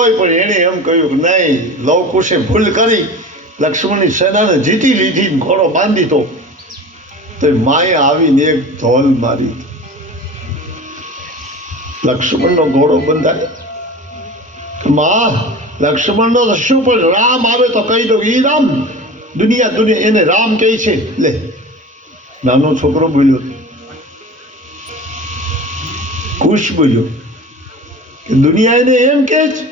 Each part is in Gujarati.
તોય પણ એણે એમ કહ્યું કે નહીં, લવકુશે ભૂલ કરી, લક્ષ્મણની સેનાને જીતી લીધી, ઘોડો બાંધી તો માએ આવીને એક ધોલ મારી. લક્ષ્મણનો ઘોડો બંધાય. માં, લક્ષ્મણનો તો શું, પણ રામ આવે તો કહી દો ઈ રામ. દુનિયા એને રામ કહે છે. લે, નાનો છોકરો બોલ્યો, ખુશ બોલ્યો કે દુનિયા એને એમ કહે છે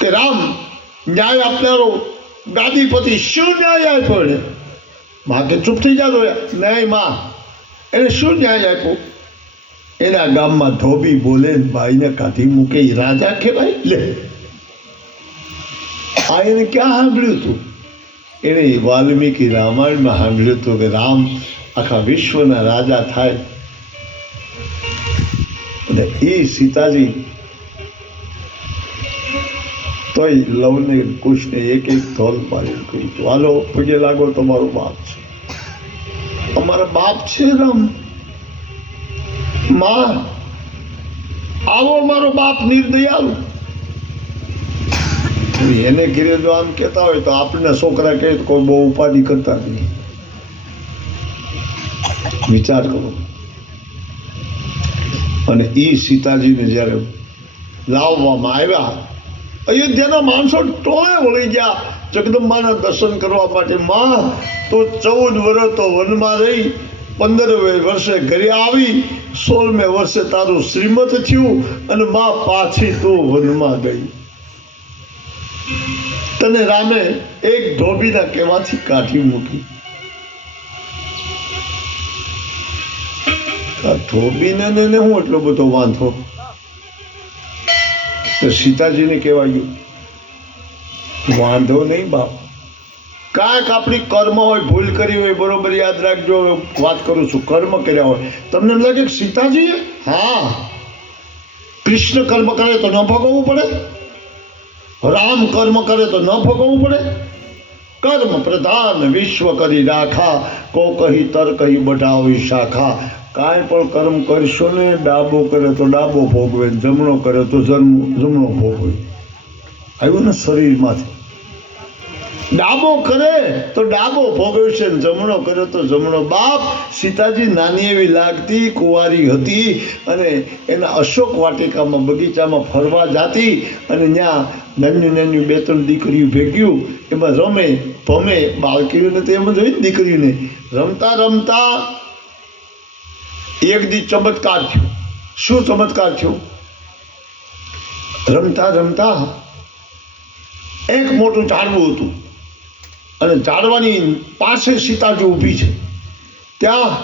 કે રામ ન્યાય આપનારો ગાદીપતિ. શું ન્યાય આપ્યો એને? માં કે ચૂપ થઈ જાતો. નહીં માં, એને શું ન્યાય આપ્યો? એના ગામમાં ધોબી બોલે, ભાઈને કાઢી મૂકે, રાજા કહેવાય? લે, આ એને ક્યાં સાંભળ્યું હતું? એણે વાલ્મીકી રામાયણમાં સાંભળ્યું હતું કે રામ આખા વિશ્વના રાજા થાય. અને એ સીતાજી તોય લવને કુશને એક ધોલ મારી કહ્યું, હાલો પગે લાગો, તમારો બાપ છે, અમારા બાપ છે રામ. માં, આવો મારો બાપ નિર્દયાળુ. એને ઘેરે જો આમ કહેતા હોય તો આપણને છોકરા કહે તો કોઈ બહુ ઉપાધિ કરતા નહીં. વિચાર કરો. અને એ સીતાજીને જ્યારે લાવવામાં આવ્યા, અયોધ્યાના માણસો ટોળે વળી ગયા જગદંબાના દર્શન કરવા માટે. માં, તો 14 વર્ષ તો વનમાં રહી, 15 વર્ષે ઘરે આવી, 16મે વર્ષે તારું શ્રીમત થયું, અને માં પાછી તું વનમાં ગઈ. તને રામે એક ધોબીના કહેવાથી કાઢી મૂકી. ધોબીને હું એટલો બધો વાંધો? તો સીતાજીને કહેવાયું, વાંધો નહીં બાપ, કાંઈક આપણી કર્મ હોય, ભૂલ કરી હોય, બરોબર યાદ રાખજો. વાત કરું છું, કર્મ કર્યા હોય. તમને એમ લાગે કે સીતાજીએ? હા, કૃષ્ણ કર્મ કરે તો ન ભોગવવું પડે? રામ કર્મ કરે તો ન ભોગવવું પડે? કર્મ પ્રધાન વિશ્વ કરી રાખા, કો કહી તર કહી બઢાવી શાખા. કાંઈ પણ કર્મ કરશો ને, ડાબો કરે તો ડાબો ભોગવે, જમણો કરે તો જમણો ભોગવે. આવ્યું ને શરીરમાંથી? ડાબો કરે તો ડાબો ભોગવે છે, જમણો કરે તો જમણો. બાપ, સીતાજી નાની એવી લાગતી, કુંવારી હતી, અને એના અશોક વાટિકામાં બગીચામાં ફરવા જાતી, અને ત્યાં નાની 2-3 દીકરીઓ ભેગ્યું, એમાં રમે ભમે. બાળકીઓને તો એમ જ હોય ને, દીકરીઓને રમતા રમતા એક દી ચમત્કાર થયો. શું ચમત્કાર થયો? રમતા રમતા એક મોટું ઝાડવું હતું, અને ઝાડવાની પાસે સીતાજી ઊભી છે. ત્યાં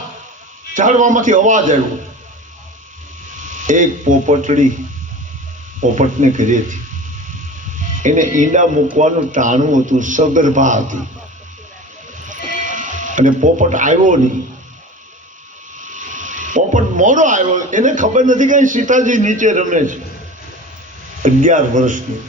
ઝાડવામાંથી અવાજ આવ્યો. એક પોપટડી પોપટને ઘરેથી એને ઈંડા મૂકવાનું ટાણું હતું, સગર્ભા હતી, અને પોપટ આવ્યો નહીં. પોપટ મોડો આવ્યો, એને ખબર નથી કે સીતાજી નીચે રમે છે. 11 વર્ષની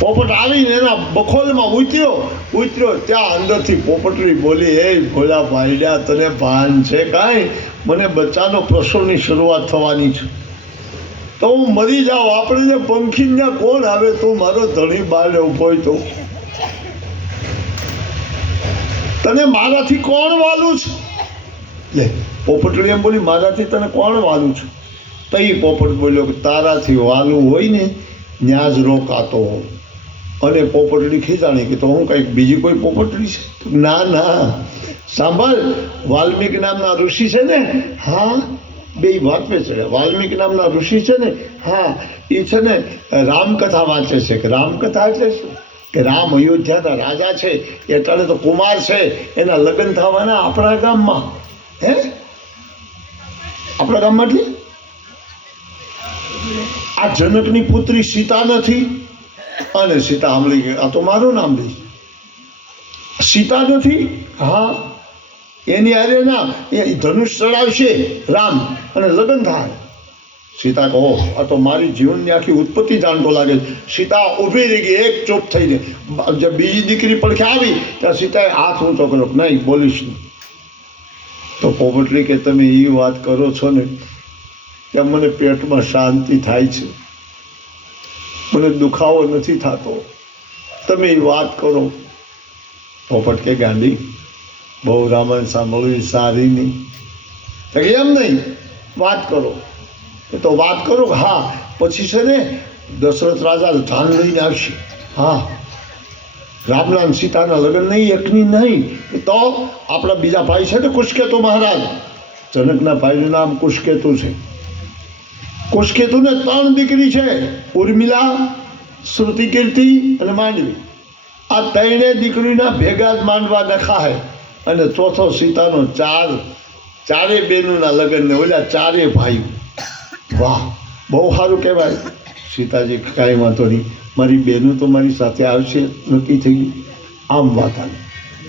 પોપટ આવીને એના બખોલમાં ઉતર્યો. ત્યાં અંદરથી પોપટલી બોલી, એ ભોલા ભાઈડા, તને ભાન છે કાંઈ? મને બચ્ચાનો પ્રસવની શરૂઆત થવાની છે, તો હું મરી જાઉં. આપણે પંખીને કોણ આવે? તું મારો ધણી બાર ઊભો હોય તો તને મારાથી કોણ વાલું છે? લે, પોપટલી એમ બોલી, મારાથી તને કોણ વાલું છે? તો એ પોપટ બોલ્યો કે તારાથી વાલું હોય ને ત્યાં જ રોકાતો હોય. અને પોપટલી ખીજાણી કે તો હું કંઈક બીજી કોઈ પોપટલી છે? ના ના, સાંભળ, વાલ્મીકી નામના ઋષિ છે ને? હા, બે વાત પે ચડ્યા. વાલ્મીકી નામના ઋષિ છે ને? હા, એ છે ને રામકથા વાંચે છે. કે રામકથા એટલે શું? કે રામ અયોધ્યાના રાજા છે, એટલે તો કુમાર છે, એના લગ્ન થવાના આપણા ગામમાં. હે, આપણા ગામમાં એટલે આ જનકની પુત્રી સીતા નથી? અને સીતા સાંભળી ગઈ, આ તો મારું નામ દઈશ. સીતા નથી? હા, એની હારે ના એ ધનુષ ચડાવશે રામ, અને લગ્ન થાય. સીતા કહો, આ તો મારી જીવનની આખી ઉત્પત્તિ જાણતો લાગે છે. સીતા ઊભી રહી ગઈ, એક ચોપ થઈને. જે બીજી દીકરી પડખે આવી ત્યાં સીતાએ હાથ ઊંચો કર્યો, નહીં બોલીશ નહીં. તો પોપટલી કે તમે એ વાત કરો છો ને, કે મને પેટમાં શાંતિ થાય છે, મને દુખાવો નથી થતો, તમે વાત કરો. પોપટ કે ગાંડી બહુ રામાયણ સાંભળવી સારી નહીં. તો કે એમ નહીં, વાત કરો. એ તો વાત કરો. હા, પછી છે ને દશરથ રાજા ધન લઈને આવશે. હા, રામના અને સીતાના લગ્ન નહીં, એકની નહીં. તો આપણા બીજા ભાઈ છે ને કુશકેતુ મહારાજ, જનકના ભાઈનું નામ કુશકેતુ છે. કુશકેતુને 3 દીકરી છે, ઉર્મિલા, શ્રુતિ કીર્તિ અને માંડવી. આ 3 દીકરીના ભેગા જ માંડવા નખાય. અને ચોથો સીતાનો 4 બહેનોના લગ્ન ને ઓલા 4 ભાઈઓ. વાહ, બહુ સારું કહેવાય. સીતાજી કાંઈ વાંધો નહીં, મારી બહેનો તો મારી સાથે આવશે, નક્કી થઈ ગયું. આમ વાત આવી,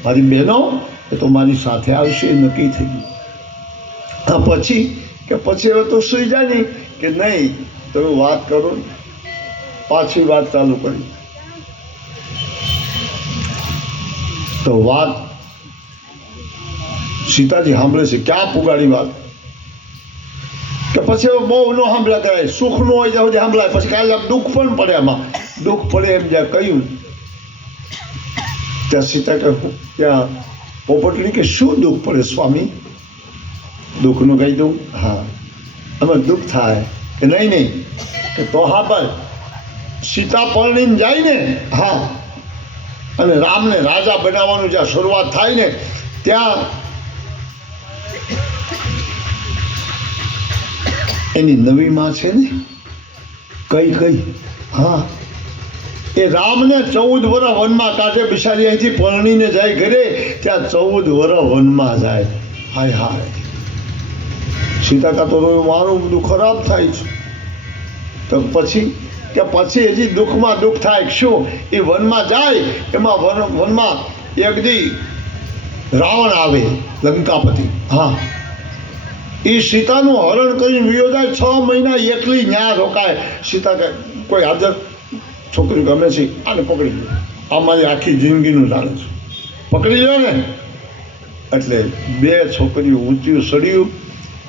મારી બહેનો એ તો મારી સાથે આવશે, નક્કી થઈ ગયું. હા, પછી હવે તો સુઈ જાય નહીં કે નહીં, તમે વાત કરો. પાછી વાત ચાલુ કરી. તો વાત સીતાજી સાંભળે છે, ક્યાં પુગાડી વાત. કે પછી હવે બહુ ન સાંભળ્યા કરાય, સુખનું હોય ત્યાં સુધી સાંભળાય, પછી કાલે દુઃખ પણ પડે. આમાં દુઃખ પડે એમ જ્યાં કહ્યું ત્યાં સીતા કે ત્યાં પોપટલી કે શું દુઃખ પડે સ્વામી? દુઃખનું કહી દઉં. હા, આમાં દુઃખ થાય કે નહીં? કે તો હા, ભાઈ સીતા પરણીને જાય ને, હા, અને રામને રાજા બનાવવાનું જ્યાં શરૂઆત થાય ને ત્યાં એની નવી માં છે ને, કઈ હા, એ રામને 14 વર્ષ વનમાં કાઢે. બિચારી અહીંથી પરણીને જાય ઘરે, ત્યાં 14 વર્ષ વનમાં જાય. હાય હાય, સીતા કા તો મારું બધું ખરાબ થાય છે. તો પછી હજી દુઃખમાં દુઃખ થાય. શું? એ વનમાં જાય, એમાં વનમાં એક દી રાવણ આવે, લંકાપતિ. હા, એ સીતાનું હરણ કરીને વિયો જાય. 6 મહિના એકલી ન્યા રોકાય. સીતા કે કોઈ હાજર છોકરી ગમે છે, આને પકડી લો, આ મારી આખી જિંદગીનું જાણે છે, પકડી લો ને. એટલે 2 છોકરીઓ ઊંચું સડ્યું,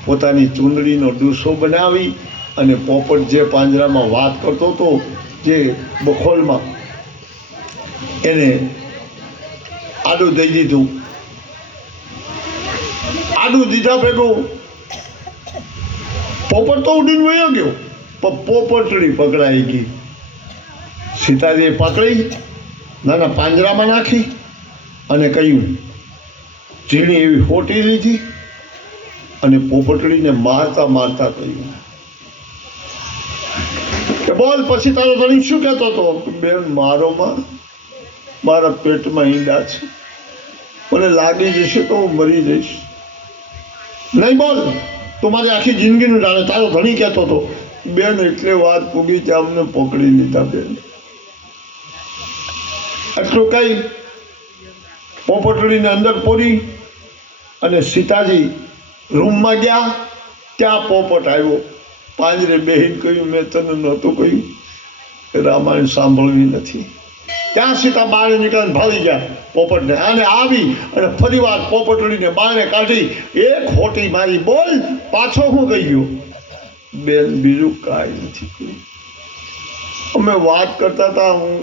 પોતાની ચૂંદડીનો ડૂસો બનાવી, અને પોપટ જે પાંજરામાં વાત કરતો હતો, જે બખોલમાં, એને આડું દઈ દીધું. આડું દીધા ભેગું પોપટ તો ઉડીને વયો ગયો, પણ પોપટડી પકડાઈ ગઈ. સીતાજીએ પકડી નાના પાંજરામાં નાખી અને કહ્યું, ઝીણી એવી હોટી લીધી અને પોપટડીને મારતા કહ્યું કે બોલ, પછી તારો ધણી શું કહેતો હતો? બેન, મારા પેટમાં ઈંડા છે, મને લાગી જશે તો હું મરી જઈશ. નહીં બોલ, તું મારી આખી જિંદગીનું જાણે. તારો ધણી કહેતો હતો. બેન, એટલે વાત પૂગી ત્યાં અમને પકડી લીધા. બેન, એટલું કઈ પોપટડીને અંદર પૂરી અને સીતાજી રૂમમાં ગયા. ત્યાં પોપટ આવ્યો, પાંજરે બેહીને કહ્યું, મેં તને નહોતું કહ્યું રામાયણ સાંભળવી નથી. ત્યાં સીતા બાણે નીકળીને ભાળી ગયા પોપટને. આને આવી અને ફરીવાર પોપટડીને બાણે કાઢી એક હોટી મારી. બોલ, પાછો હું કહી ગયો? બેન, બીજું કાંઈ નથી કહ્યું. અમે વાત કરતા હતા, હું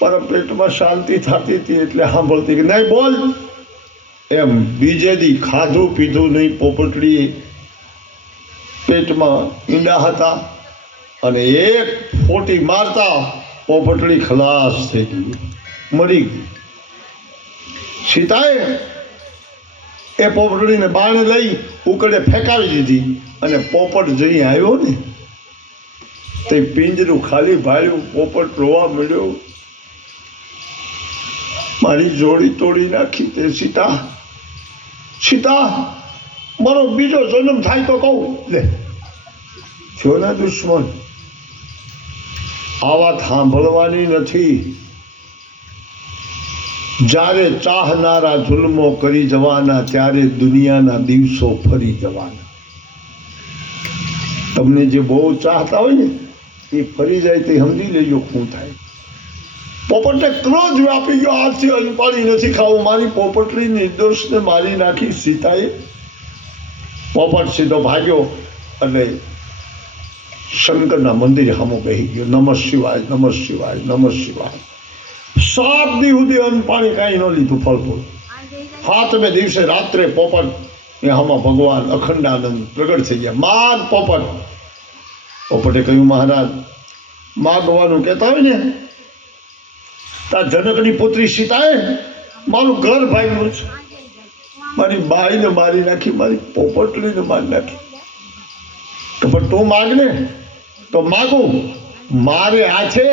મારા પેટમાં શાંતિ થતી હતી એટલે સાંભળતી કે નહીં બોલ એમ. બીજે દી ખાધું પીધું નહીં. પોપટડીએ પેટમાં ઈંડા હતા અને એક ફોટી મારતા પોપટડી ખલાસ થઈ ગઈ, મરી ગઈ. સીતાએ એ પોપટડીને બાણે લઈ ઉકળે ફેંકાવી દીધી અને પોપટ જઈ આવ્યો ને તે પિંજરું ખાલી ભાળ્યું. પોપટ રોવા મળ્યો, મારી જોડી તોડી નાખી. તે સીતા મારો બીજો જન્મ થાય તો કહું. લે, થયો ને દુશ્મન. આ વાત સાંભળવાની નથી. જ્યારે ચાહનારા જુલ્મો કરી જવાના, ત્યારે દુનિયાના દિવસો ફરી જવાના. તમને જે બહુ ચાહતા હોય ને એ ફરી જાય તે સમજી લેજો શું થાય. પોપટને ક્રોધ વ્યાપી ગયો. આજથી અનપાણી નથી ખાવું. મારી પોપટની નિર્દોષને મારી નાખી સીતાએ. પોપટ સીધો ભાગ્યો અને શંકરના મંદિર સામો બેસી ગયો. નમઃ શિવાય, નમઃ શિવાય, નમઃ શિવાય. 7 દી સુધી અન્ન પાણી કાંઈ ન લીધું, ફળ ફૂલ. 7મે દિવસે રાત્રે પોપટ આમાં ભગવાન અખંડાનંદ પ્રગટ થઈ ગયા. માગ પોપટ. પોપટે કહ્યું, મહારાજ માગવાનું કહેતા હોય ને, તાર જનકની પુત્રી સીતાએ મારું ઘર ભાગ્યું છે, મારી બાઈને મારી નાખી, મારી પોપટલીને મારી નાખી. તો પણ તું માગ ને. તો માગું, મારે હાથે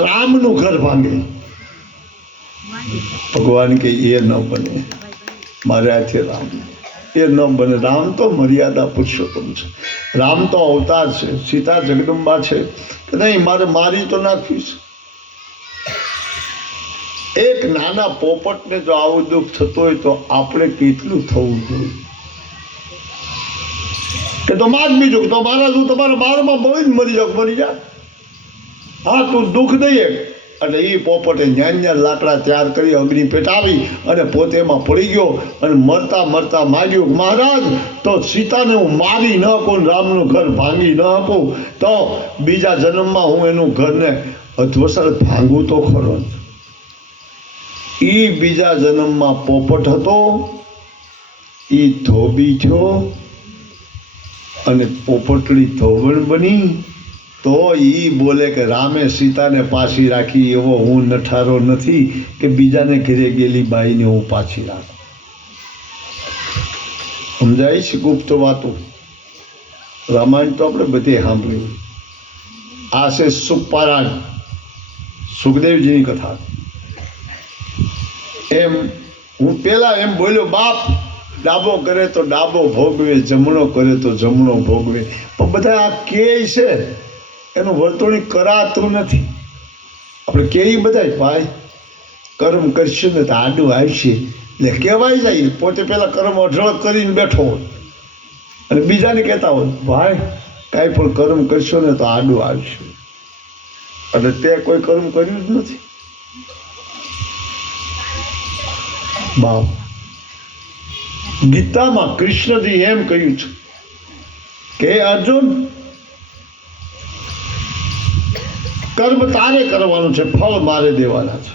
રામનું ઘર ભાંગે. ભગવાન કે એ ન બને, મારે હાથે રામ એ ન બને. રામ તો મર્યાદા પુરુષોત્તમ છે, રામ તો અવતાર છે, સીતા જગદંબા છે. નહીં, મારે મારી તો નાખવીશ. એક નાના પોપટને જો આવું દુઃખ થતું હોય તો આપણે કેટલું થવું જોઈએ? કે તો માગ બીજું, તો મારા તું તમારા બારમાં બળીને મરી જાવ, મરી જા. હા, તું દુઃખ દઈએ. એટલે એ પોપટે ન્યા લાકડા તૈયાર કરી અગ્નિ પેટાવી અને પોતે એમાં પડી ગયો અને મરતા મરતા માગ્યું, મહારાજ તો સીતાને હું મારી ન આપું, રામનું ઘર ભાંગી ન આપું, તો બીજા જન્મમાં હું એનું ઘરને અધવસર ભાંગું તો ખરો જ. એ બીજા જન્મમાં પોપટ હતો, એ ધોબી થયો અને પોપટડી ધોબણ બની. તો એ બોલે કે રામે સીતાને પાછી રાખી, એવો હું નઠારો નથી કે બીજાને ઘરે ગયેલી બાઈને હું પાછી રાખું. સમજાય છે ગુપ્ત વાતો? રામાયણ તો આપણે બધે સાંભળ્યું. આ છે સુખપારાયણ, સુખદેવજીની કથા. એમ હું પેલા એમ બોલ્યો, બાપ ડાબો કરે તો ડાબો ભોગવે, જમણો કરે તો જમણો ભોગવે. પણ બધા આ કે છે એનું વર્તણું કરાતું નથી. આપણે કહીએ બધા, ભાઈ કર્મ કરશું ને તો આડું આવશે, એટલે કહેવાય જાય. પોતે પહેલાં કર્મ અઢળક કરીને બેઠો હોય અને બીજાને કહેતા હોય, ભાઈ કાંઈ પણ કર્મ કરશો ને તો આડું આવશે. એટલે તે કોઈ કર્મ કર્યું જ નથી. બાપ ગીતામાં કૃષ્ણજી એમ કહ્યું છે કે અર્જુન, કર્મ તારે કરવાનું છે, ફળ મારે દેવાના છે.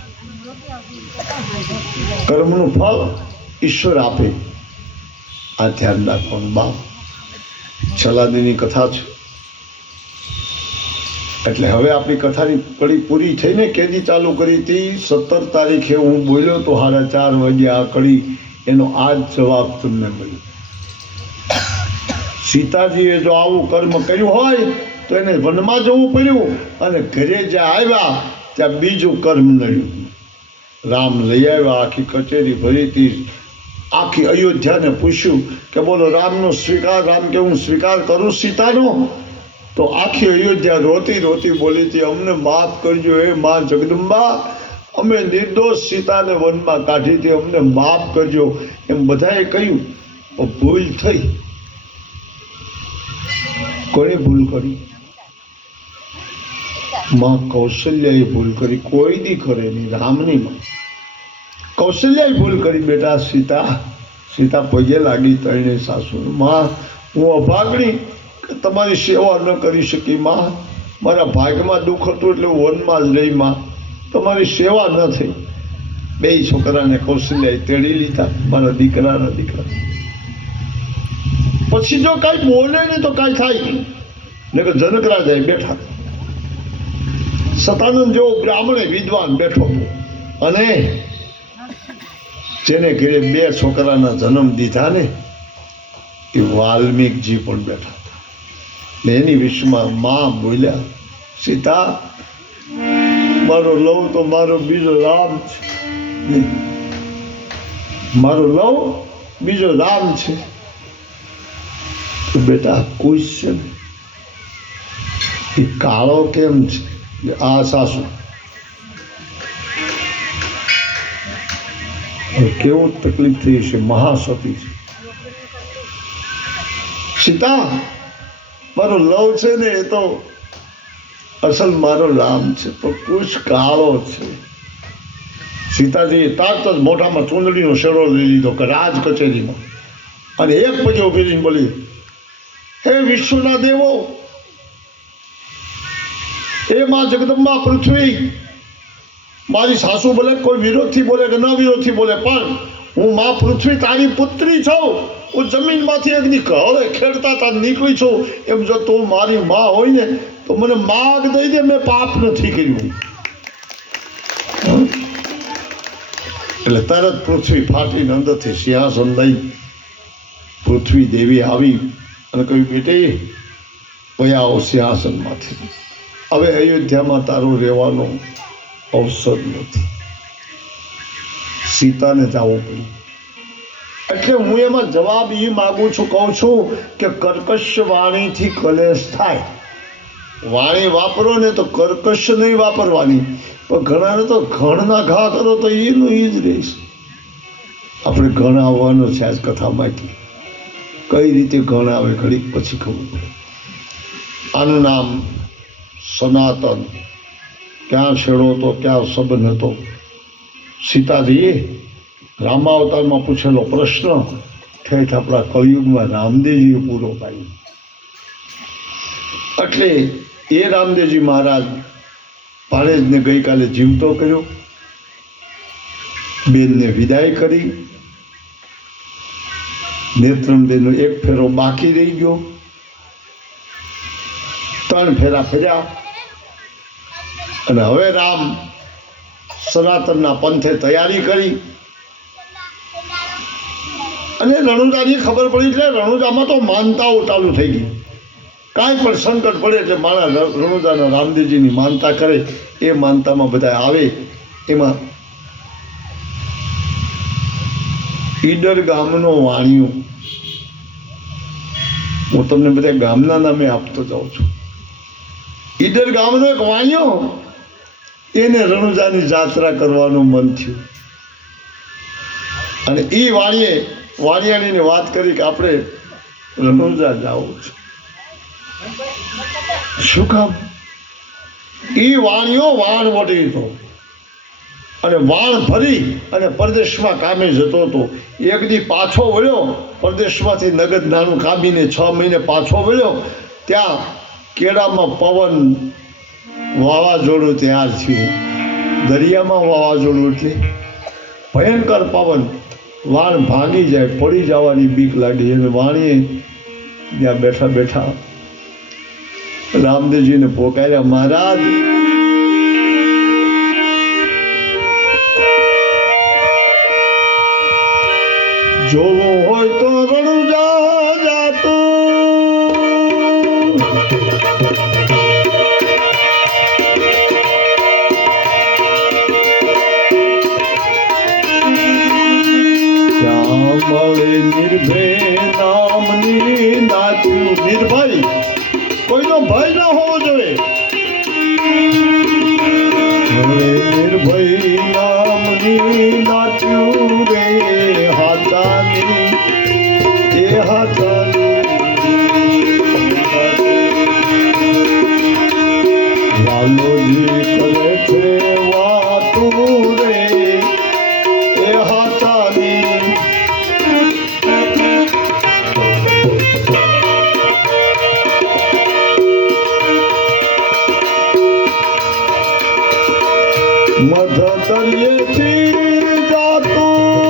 કર્મનું ફળ ઈશ્વર આપે, આ ધ્યાન રાખવાનું. બાપ છલાદીની કથા છે. એટલે હવે આપણી કથાની કડી પૂરી થઈને કેદી ચાલુ કરી હતી? 17 તારીખે હું બોલ્યો તો 4:30 વાગે આ કડી, એનો આ જ જવાબ તમને મળ્યો. સીતાજીએ જો આવું કર્મ કર્યું હોય તો એને વનમાં જવું પડ્યું અને ઘરે જ્યાં આવ્યા ત્યાં બીજું કર્મ નડ્યું. રામ લઈ આવ્યા, આખી કચેરી ભરી હતી, આખી અયોધ્યાને પૂછ્યું કે બોલો રામનો સ્વીકાર. રામ કે હું સ્વીકાર કરું સીતાનો. તો આખી અયોધ્યા રોતી રોતી બોલી હતી, અમને માફ કરજો હે મા જગદંબા, અમે નિર્દોષ સીતાને વનમાં કાઢી હતી, અમને માફ કરજો. એમ બધાએ કહ્યું. ભૂલ થઈ. કોણે ભૂલ કરી? માં કૌશલ્યાએ ભૂલ કરી. કોઈ દી કરે નહીં. રામની માં કૌશલ્યાએ ભૂલ કરી. બેટા સીતા પગે લાગી તઈને સાસુ, માં હું અભાગણી તમારી સેવા ન કરી શકી. માં મારા ભાગમાં દુઃખ હતું એટલે હું વનમાં જ રહી. માં તમારી સેવા ન થઈ. 2 છોકરાને કૌશલ્યાએ તેડી લીધા, મારા દીકરાના દીકરા. પછી જો કાંઈ બોલે નહીં તો કાંઈ થાય નહીં. ને કે જનક રાજાએ બેઠા, સતાનંદ જેવો બ્રાહ્મણે વિદ્વાન બેઠો અને જેને ઘરે 2 છોકરાના જન્મ દીધા ને એ વાલ્મીકજી પણ બેઠા હતા. ને એની વિશમાં માં બોલ્યા, સીતા મારો લવ તો મારો બીજો રામ છે, મારો લવ બીજો રામ છે. તો બેટા ખુશ છે ને? એ કાળો કેમ છે? આ સાસુ કેવું તકલીફ થઈ છે, મહાસતી છે. સીતા મારો લવ છે ને એ તો અસલ મારો રામ છે, પણ કુછ કાળો છે. સીતાજીએ તારત જ મોઢામાં ચૂંદડીનો શેરો લઈ લીધો કે રાજ કચેરીમાં, અને એક પછી ઉભી રહીને બોલી, હે વિશ્વના દેવો, એ માં જગદંબા પૃથ્વી, મારી સાસુ બોલે કોઈ વિરોધથી બોલે કે ન વિરોધથી બોલે, પણ હું માં પૃથ્વી તારી પુત્રી છું. હું જમીનમાંથી એક દી હળે ખેડતા તા નીકળી છું. એમ જો તું મારી માં હોય ને તો મને માગ દઈ દે, મેં પાપ નથી કર્યું. એટલે તરત પૃથ્વી ફાટીને અંદરથી સિંહાસન લઈ પૃથ્વી દેવી આવી અને કહ્યું, બેટે વયા આવો સિંહાસનમાંથી, હવે અયોધ્યામાં તારું રહેવાનો અવસર નથી. સીતાને જવું પડ્યું. એટલે હું એમાં જવાબ એ માગું છું, કહું છું કે કર્કશ વાણીથી કલેશ થાય. વાણી વાપરો ને તો કર્કશ નહીં વાપરવાની, પણ ઘણાને તો ઘણના ઘા કરો તો એનું એ જ રહીશ. આપણે ઘણ આવવાનો છે આજ કથામાંથી. કઈ રીતે ઘણ આવે ઘડીક પછી ખબર પડે. આનું નામ સનાતન. ક્યાં છેડો હતો, ક્યાં સંબંધ હતો. સીતાજીએ રામાવતારમાં પૂછેલો પ્રશ્ન ઠેઠ આપણા કળિયુગમાં રામદેવજીએ પૂરો પાડ્યો. એટલે એ રામદેવજી મહારાજ ભાણેજને ગઈકાલે જીવતો કર્યો, બેનને વિદાય કરી, નેત્રમદેવનો એક ફેરો બાકી રહી ગયો, 3 ફેરા ફર્યા અને હવે રામ સનાતનના પંથે તૈયારી કરી. અને રણુજાની ખબર પડી એટલે રણુજામાં તો માનતાઓ ચાલુ થઈ ગઈ. કાંઈ પણ સંકટ પડે એટલે મારા રણુજાના રામદેવજીની માનતા કરે. એ માનતામાં બધા આવે. એમાં ઈડર ગામનો વાણિયો, હું તમને બધા ગામના નામે આપતો જાઉં છું. ઈડર ગામનો એક વાણિયો, એને રણુજાની જાત્રા કરવાનું મન થયું અને એ વાણિયાણીની વાત કરી કે આપણે રણુજા જવું છે. શું કામ? એ વાણિયો વાણ વટી હતો અને વાણ ભરી અને પરદેશમાં કામે જતો હતો. એક દી પાછો વળ્યો પરદેશમાંથી, નગદ નાનું કામીને 6 મહિને પાછો વળ્યો. ત્યાં કેળામાં પવન, વાવાઝોડું તૈયાર થયું. દરિયામાં વાવાઝોડું એટલે ભયંકર પવન, વાણ ભાંગી જાય, પડી જવાની બીક લાગી. અને વાણીએ ત્યાં બેઠા બેઠા રામદેવજીને પોકાર્યા, મહારાજ જોવું હોય તો રણુજા જાતું, ત્યાં મળે નિર્ભય નામની નાચ્યું. નિર્ભય, કોઈનો ભય ન હોવો જોઈએ. હવે નિર્ભય નામની નાચ્યું રે હાથાની, એ હાથાની વાલોજી કરે છે વાતું રે, એ હાથાની. મધ દરિયેથી જાતું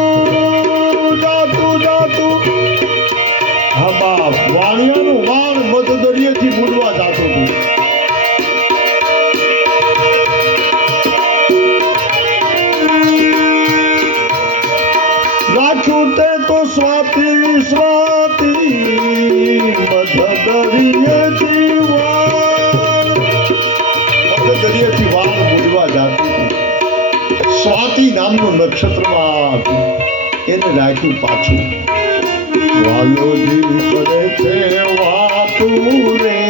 જાતું જાતું, હા બાપ, વાણિયાનું વાણ મધ દરિયેથી બુડવા જાતું હતું. રાખ્યું તે તો સ્વાતિ સ્વાતિ, મધ દરિયેથી વાણ, મધ દરિયેથી વાણ બુડવા જાતું. સ્વાતિ નામનું નક્ષત્રમાં એને રાખ્યું પાછું. વાલોજી કરે છે વાતું રે,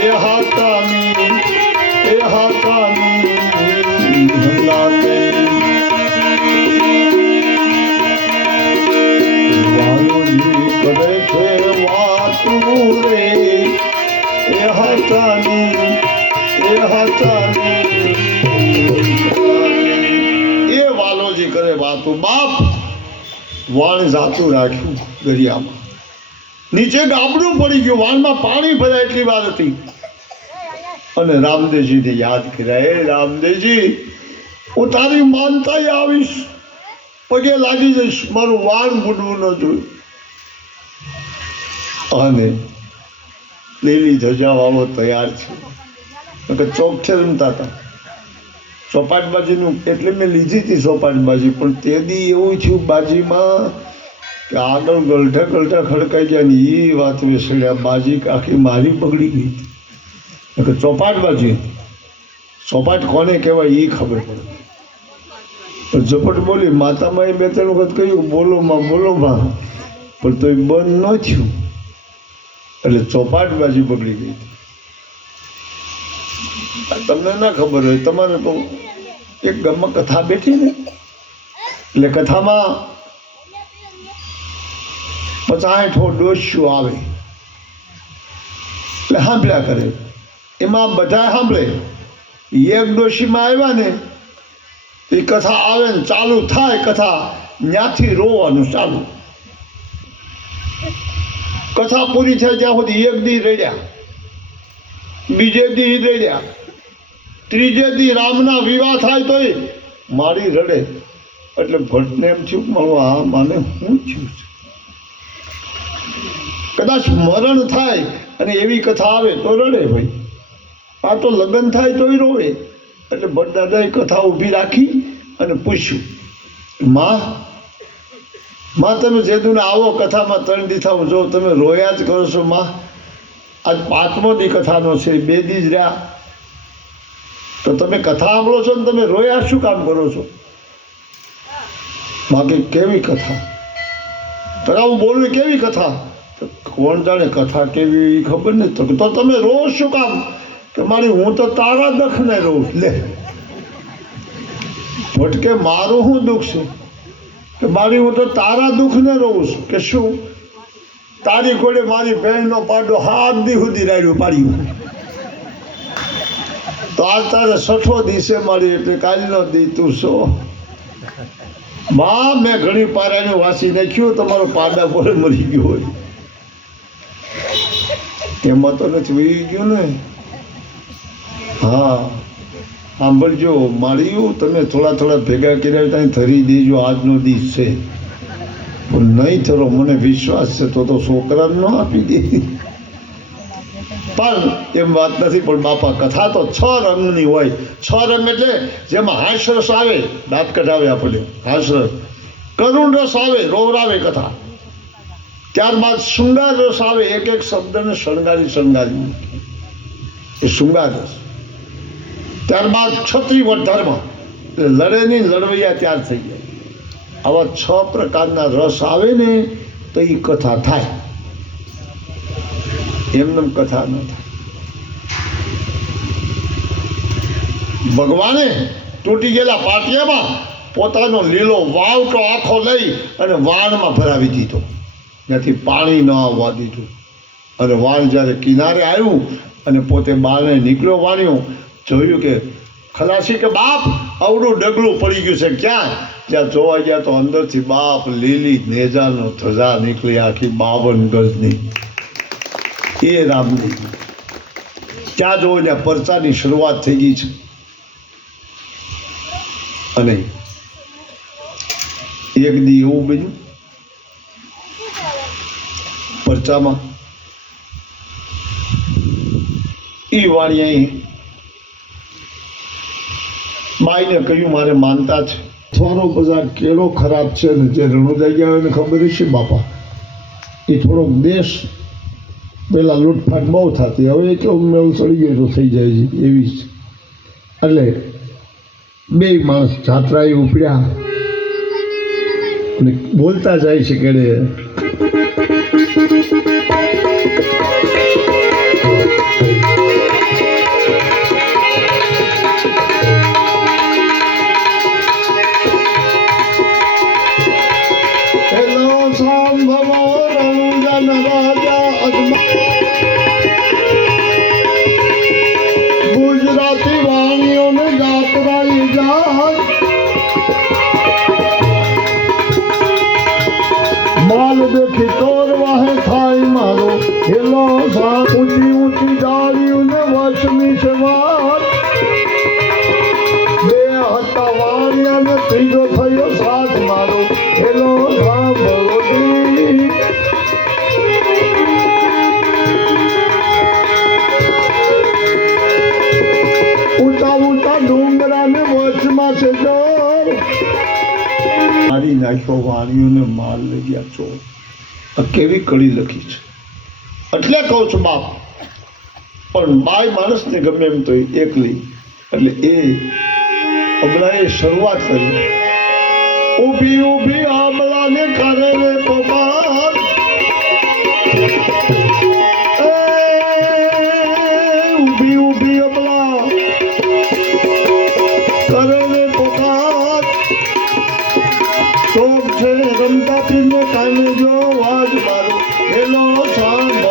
એ હાથાની, એ હાથાની હમલાતે. વાલોજી કરે છે વાતું રે, એ હાથાની, એ હાથાની. વાલોજી કરે વાતું. બાપ વાણ જાતું રાખ્યું દરિયામાં. નીચે ગાબડું પડી ગયું, વાનમાં પાણી ભરાય એટલી વાર હતી. અને રામદેવજીને યાદ કર્યા, હે રામદેવજી, હું તારી માનતા આવીશ, પગે લાગી જઈશ, મારું વાણ બુડવું ન જોયું. અને લીલી ધજાવાળો તૈયાર છે, ચોકઠે રમતા હતા. ચોપાટબાજીનું એટલે મેં લીધી હતી ચોપાટબાજી, પણ તે દી એવું થયું બાજીમાં કે આગળ ગલઠા ગલઠા ખડકાઈ ગયા ને એ વાત વેસળ્યા, બાજી આખી મારી બગડી ગઈ. ચોપાટબાજી, ચોપાટ કોને કહેવાય એ ખબર પડે. ઝપટ બોલી, માતામાં બે ત્રણ વખત કહ્યું બોલો માં, પણ તો એ બંધ ન થયું, એટલે ચોપાટબાજી બગડી ગઈ. તમને ના ખબર હોય, તમારે તો એક ગામમાં કથા બેઠી ને, એટલે કથામાં 50 ડોસ્યું આવે એટલે સાંભળ્યા કરે. એમાં બધા સાંભળે. એક ડોશીમાં આવ્યા ને એ કથા આવે ને ચાલુ થાય કથા, ત્યાંથી રોવાનું ચાલુ. કથા પૂરી થાય ત્યાં સુધી એક દી રડ્યા, બીજે દી રડ્યા, ત્રીજે દી રામના વિવાહ થાય તોય મારી રડે. એટલે ભટ્ટને એમ થયું મારું આ માને શું થયું છે? કદાચ મરણ થાય અને એવી કથા આવે તો રડે ભાઈ, આ તો લગ્ન થાય તોય રોવે. એટલે ભટ્ટ દાદાએ કથા ઊભી રાખી અને પૂછ્યું, માં તમે જેદુને આવો કથામાં 3 દી થાવ, જો તમે રોયા જ કરો છો માં, આજ 5મો દી કથાનો છે, 2 દી જ રહ્યા, તો તમે કથા સાંભળો છો ને તમે રોયા શું કામ કરો છો? બાકી કેવી કથા? તો હું બોલું કેવી કથા? તો કોણ જાણે કથા કેવી ખબર નથી. તો તમે રો શું કામ? કે મારી હું તો તારા દખને રહું. લે ભટકે મારું શું દુઃખ છે? કે મારી હું તો તારા દુઃખને રહું છું. કે શું? તારી કોડે મારી બહેનનો પાડો 7 દી સુધી રાડ્યું પાડ્યું, તો આજ તારે 6ઠો દિવસે મારી, એટલે કાલનો દી તું છો માં. મેં ઘણી પારાને વાસી નાખ્યું, તમારો પાડા પર મરી ગયો હોય એમાં તો નથી વહી ગયું ને. હા સાંભળજો માળ્યું, તમે થોડા ભેગા કર્યા ત્યાં ધરી દેજો, આજનો દિવસ છે. પણ નહીં થરો, મને વિશ્વાસ છે તો છોકરાને ન આપી દે. પણ એમ વાત નથી. પણ બાપા કથા તો 6 રંગની હોય. 6 રંગ એટલે જેમાં હાસ્યરસ આવે, દાંત કઢાવે આપણને હાસ્યરસ, કરુણ રસ આવે, રોવરાવે કથા, ત્યારબાદ શૃંગાર રસ આવે, એક શબ્દને શણગારી એ શૃંગાર રસ. ત્યારબાદ ક્ષત્રિય ધર્મ, લડે નહીં, લડવૈયા તૈયાર થઈ જાય. આવા 6 પ્રકારના રસ આવે ને તો એ કથા થાય, એમને કથા ન થાય. ભગવાને તૂટી ગયેલા પાટિયામાં પોતાનો લીલો વાવટો આખો લઈ અને વાણમાં ભરાવી દીધો, ત્યાંથી પાણી ન આવવા દીધું. અને વાણ જ્યારે કિનારે આવ્યું અને પોતે બારણે નીકળ્યો, વાણ્યો જોયું કે ખલાસી કે બાપ અવડું ડગલું પડી ગયું છે. ક્યાં? જ્યાં જોવા ગયા તો અંદરથી બાપ લીલી નેજાનો ધજા નીકળી, આખી 52 ગજની. એ રામની ત્યાં જોવો ત્યાં પરચાની શરૂઆત થઈ ગઈ છે. અને એક દી એવું બન્યું પરચામાં, એ વાણિયાએ બાઈને કહ્યું મારે માનતા છે, થોડો બજાર કેળો ખરાબ છે ને જે રણુદાઈ ગયા હોય એને ખબર છે બાપા, એ થોડોક દેશ પેલા લૂંટફાટ બહુ થતી, હવે કેવું મેળું ચડી ગયું તો થઈ જાય છે એવી જ. એટલે 2 માણસ જાત્રાએ ઉપડ્યા અને બોલતા જાય છે કે ગુજરાતી વાણીઓને જાત્રાએ જાય, માલ દેખી તોર વાહે થાય હેલો સા ઊંચી ઊંચી ડાળીઓ ને વચની છે વાત, બે હતા વાણિયા ને ત્રીજો થયો સાથ મારો, હેલો સાંભળો જી. ઊંચા ઊંચા ડુંગરા ને વચમાં છે જોર, મારી નાખ્યો વાણીઓને માલ લઈ ગયા ચોર. આ કેવી કડી લખી છે. એટલે કહું છું બાપ, પણ બાય માણસને ગમે એમ તો એકલી, એટલે એ હમણાં એ શરૂઆત કરી. ઊભી ઊભી આંબળાને કરે રે પમાર, ઊભી ઊભી આંબળા કરે રે પમાર, શોખ છે રમતા પીને કાને જો વાજ મારો, હેલો સાંભળોજી.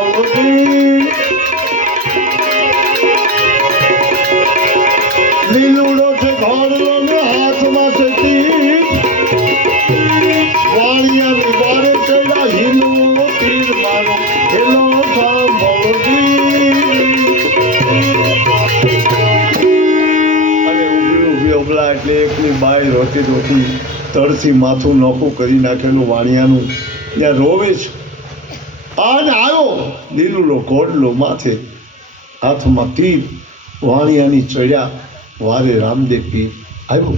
લીલુડો છે ઘોડલો ને હાથમાં છે તીર, વાણિયાની વારે ચડ્યા હિલો તીર મારો, હેલો સાંભળોજી. અને ઊભી ઊભી અબલા એટલે એકની બાય રોતી રોતી તળથી માથું નોખું કરી નાખેલું વાણિયાનું ત્યાં રોવે છે. અને આવ્યો લીલુલો ઘોડલો માથે હાથમાં તીર, વાણિયાની ચડ્યા વારે રામદેવ પીર આવ્યો.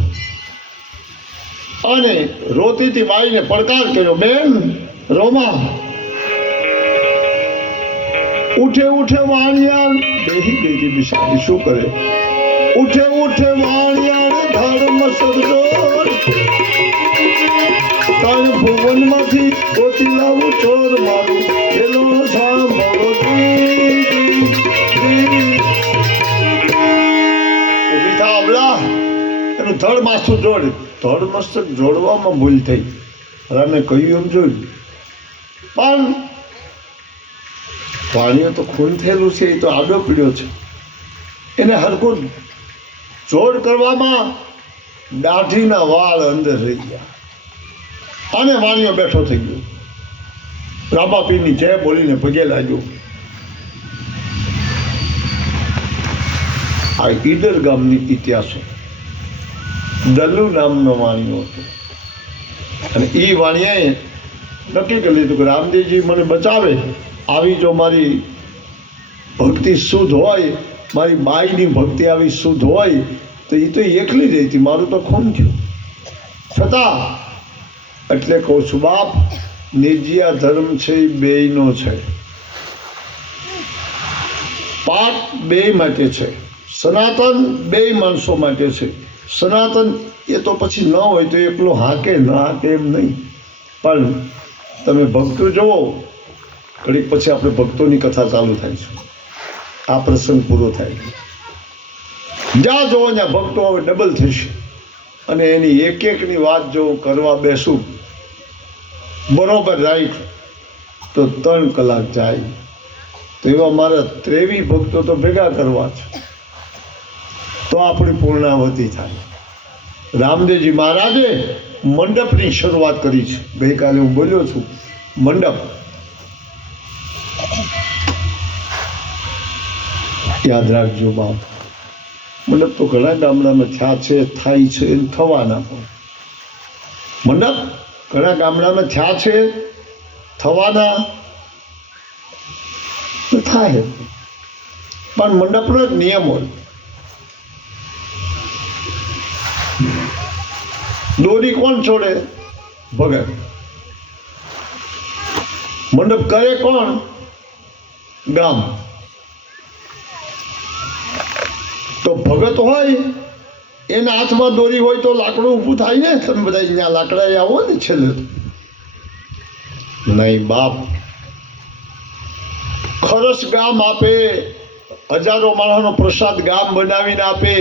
અને રોતીથી બાઈને પડકાર કર્યો, બેન રોમા. ઉઠે ઉઠે વાણિયા, બેહી ગઈ હતી બિચારી, શું કરે. ઉઠે ઉઠે વાણિયા ધર્મ સર્જો, તાણ ભુવનમાંથી ગોતી લાવું ચોર મારું, હેલો સાંભળો જી. ઊભી થા અબલા, એનું ધડ માથું જોડ. ધડ મસ્તક જોડવામાં ભૂલ થઈ, રામે કહ્યું એમ જોયું. પણ વાણીઓ તો ખૂન થયેલું છે, એ તો આડો પીડ્યો છે, એને હરખું જોડ કરવામાં દાઢીના વાળ અંદર રહી ગયા. અને વાણીઓ બેઠો થઈ ગયો, રામાપીરની જય બોલીને પગે લાગ્યો. આ ઈડર ગામની ઇતિહાસ, દલ્લુ નામનો વાણીઓ હતો. અને એ વાણિયાએ નક્કી કરી લીધું કે રામદેવજી મને બચાવે, આવી જો મારી ભક્તિ શુદ્ધ હોય, મારી બાઈની ભક્તિ આવી શુદ્ધ હોય તો એ તો એકલી જ હતી, મારું તો ખૂન થયું. છતાં એટલે કહું છું બાપ, નિર્જિયા ધર્મ છે એ બેયનો છે, પાઠ બેય માટે છે, સનાતન બેય માણસો માટે છે. સનાતન એ તો પછી ન હોય તો એકલો હાકે ન હાકે એમ નહીં. પણ તમે ભક્તો જુઓ, ઘડીક પછી આપણે ભક્તોની કથા ચાલુ થાય છે, આ પ્રસંગ પૂરો થાય, જ્યાં જોવો ત્યાં ભક્તો હવે ડબલ થશે. અને એની એક એકની વાત જો કરવા બેસું બરોબર રાઈટ તો 3 કલાક જાય. તો એવા મારા 23 ભક્તો તો ભેગા કરવા છે, તો આપણી પૂર્ણાવતી થાય. રામદેવજી મહારાજે મંડપની શરૂઆત કરી છે. ગઈકાલે હું બોલ્યો છું, મંડપ યાદ રાખજો બાપ. મંડપ તો ઘણા ગામડામાં થયા છે, થાય છે, થવાના. મંડપ ઘણા ગામડામાં થયા છે, થવાના થાય. પણ મંડપનો એક નિયમ હોય, દોરી કોણ છોડે? ભગત. મંડપ કરે કોણ? ગામ. તો ભગત હોય એના હાથમાં દોરી હોય તો લાકડું ઊભું થાય ને. તમે બધા અહીંયા લાકડા આવો ને છેલ્લે. નહીં બાપ, ખરસ ગામ આપે, હજારો માણસનો પ્રસાદ ગામ બનાવીને આપે.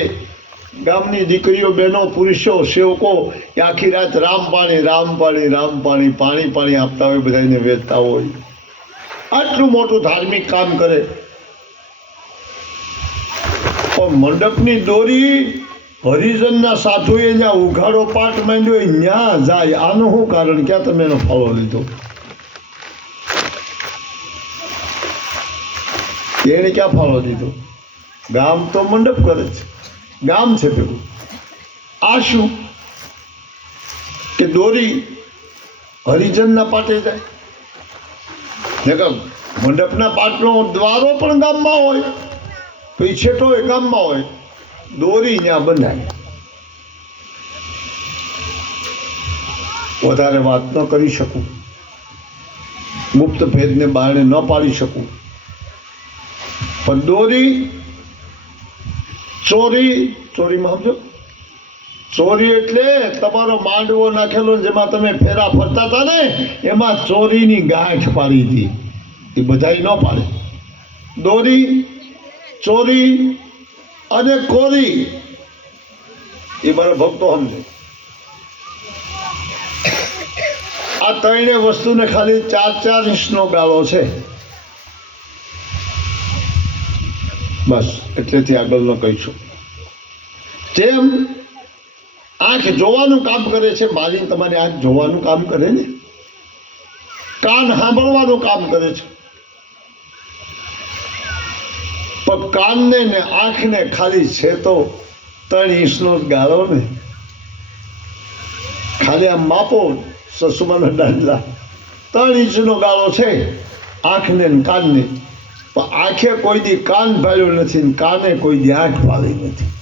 ગામની દીકરીઓ, બહેનો, પુરુષો, સેવકો એ આખી રાત રામ પાણી રામ પાણી રામ પાણી પાણી પાણી આપતા હોય, બધાને વેચતા હોય. આટલું મોટું ધાર્મિક કામ કરે. પણ મંડપની દોરી હરિજનના સાધુએ જ્યાં ઉઘાડો પાઠ માંડ્યો ત્યાં જાય. આનું શું કારણ? ક્યાં તમે એનો ફાળો લીધો? એને ક્યાં ફાળો દીધો? ગામ તો મંડપ કરે છે, ગામ છે પેલું. આ શું કે દોરી હરિજનના પાટે જાય? નકર મંડપના પાટનો દ્વારો પણ ગામમાં હોય, પીછેટો એ ગામમાં હોય, દોરી ત્યાં બંધાય. વધારે વાત ન કરી શકું, ગુપ્ત ભેદને બારણે ન પાડી શકું, પણ દોરી ચોરીમાં સમજો, ચોરી એટલે તમારો માંડવો નાખેલો જેમાં તમે ફેરા ફરતા હતા ને, એમાં ચોરીની ગાંઠ પાડી હતી. એ બધાય ન પાડે. દોરી, ચોરી અને કોરી એ મારા ભક્તો સમજે. આ ત્રણે વસ્તુને ખાલી 4-4 ઇંચનો ગાળો છે, બસ. એટલેથી આગળ ન કહીશું. જેમ આંખ જોવાનું કામ કરે છે, મારી તમારી આંખ જોવાનું કામ કરે ને, કાન સાંભળવાનું કામ કરે છે, પણ કાનને ને આંખને ખાલી છે તો 3 ઇંચનો જ ગાળો ને. ખાલી આમ માપો સસુમાના દાંડલા, 3 ઇંચનો ગાળો છે આંખને ને કાનને. પણ આંખે કોઈ દી કાન ભાળ્યો નથી ને કાને કોઈ દી આંખ ભાળી નથી.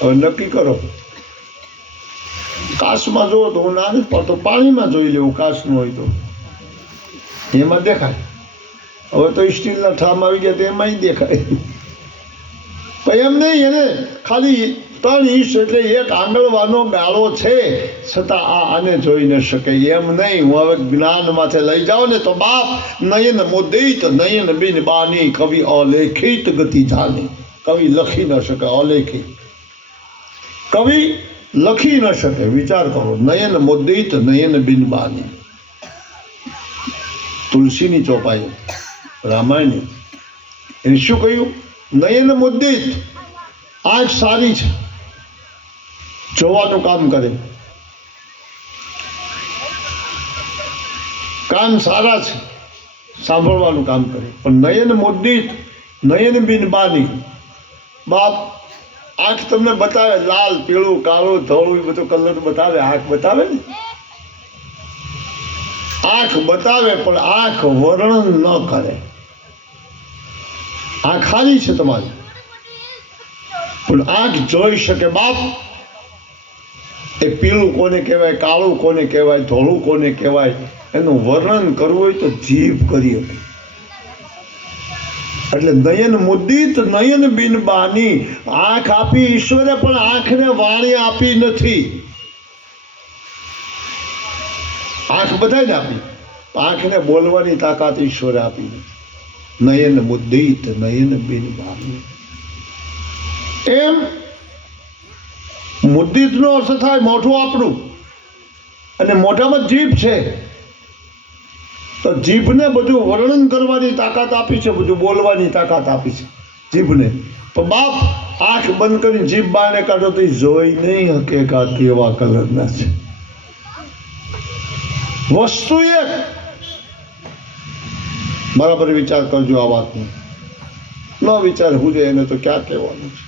હવે નક્કી કરો. કાચમાં જોવો તો હું ના નથી પડતો, પાણીમાં જોઈ લેવું કાચનું હોય તો એમાં દેખાય. હવે તો સ્ટીલના ઠામ આવી ગયા તો એમાંય દેખાય. પણ એમ નહીં, એને ખાલી 3 ઇંચ એટલે 1 આંગળવાનો ગાળો છે, છતાં આને જોઈ ન શકે. એમ નહીં, હું હવે જ્ઞાન માથે લઈ જાઉં ને તો બાપ નયન મુદિત નયન બિન બાની કવિ અલેખિત ગતિ જાની. કવિ લખી ન શકે, અલેખિત કવિ લખી ન શકે. વિચાર કરો, નયન મુદિત નયન બિન બાની. તુલસીની ચોપાઈ રામાયણ એને શું કહ્યું? નયન મુદિત, આંખ સારી છે, જોવાનું કામ કરે, કાન સારા છે, સાંભળવાનું કામ કરે. પણ નયન મુદિત નયન બિન બાની, બાપ આંખ તમને બતાવે, લાલ, પીળું, કાળું, ધોળું બધું કલર બતાવે, આંખ બતાવે ને, આંખ બતાવે પણ આંખ વર્ણન ન કરે. આંખ ખાલી છે તમારી, પણ આંખ જોઈ શકે. બાપ એ પીળું કોને કહેવાય, કાળું કોને કહેવાય, ધોળું કોને કહેવાય, એનું વર્ણન કરવું હોય તો જીભ કરી શકે. એટલે નયન મુદિત નયન બિન બાની, આંખ આપી ઈશ્વરે, પણ આંખને વાણી આપી નથી. આંખ બધાને આપી, આંખને બોલવાની તાકાત ઈશ્વરે આપી નથી. નયન મુદિત નયન બિન બાની. એમ મુદિતનો અર્થ થાય મોઢું આપણું, અને મોઢામાં જીભ છે, તો જીભને બધું વર્ણન કરવાની તાકાત આપી છે, બધું બોલવાની તાકાત આપી છે જીભને. પણ બાપ આંખ બંધ કરીને જીભ બહારને કાઢો તો જોઈ નહીં શકે કે આ કેવા કલરના છે. વસ્તુ એક. બરાબર વિચાર કરજો આ વાતનો. ન વિચાર હું એને તો ક્યાં કહેવાનું છે.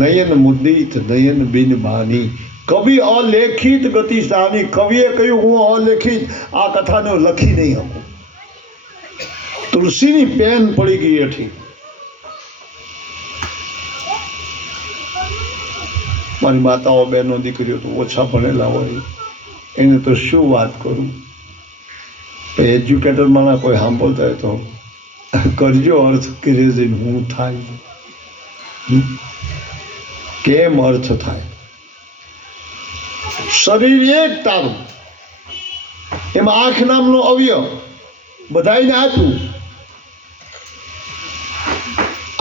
નયન મુદિત નયન બિન બાની, કવિ અલેખિત ગતિ સાની. કવિએ કહ્યું હું અલેખિત આ કથાને લખી નહીં શકું. તુલસીની પેન પડી ગઈ હતી. મારી માતાઓ, બહેનો, દીકરીઓ તો ઓછા ભણેલા હોય, એને તો શું વાત કરું. એજ્યુકેટરમાં કોઈ સાંભળતા હોય તો કરજો અર્થ કે હું થાય, કેમ અર્થ થાય. શરીર એક તારું, એમાં આંખ નામનો અવયવ બધાને આપ્યું.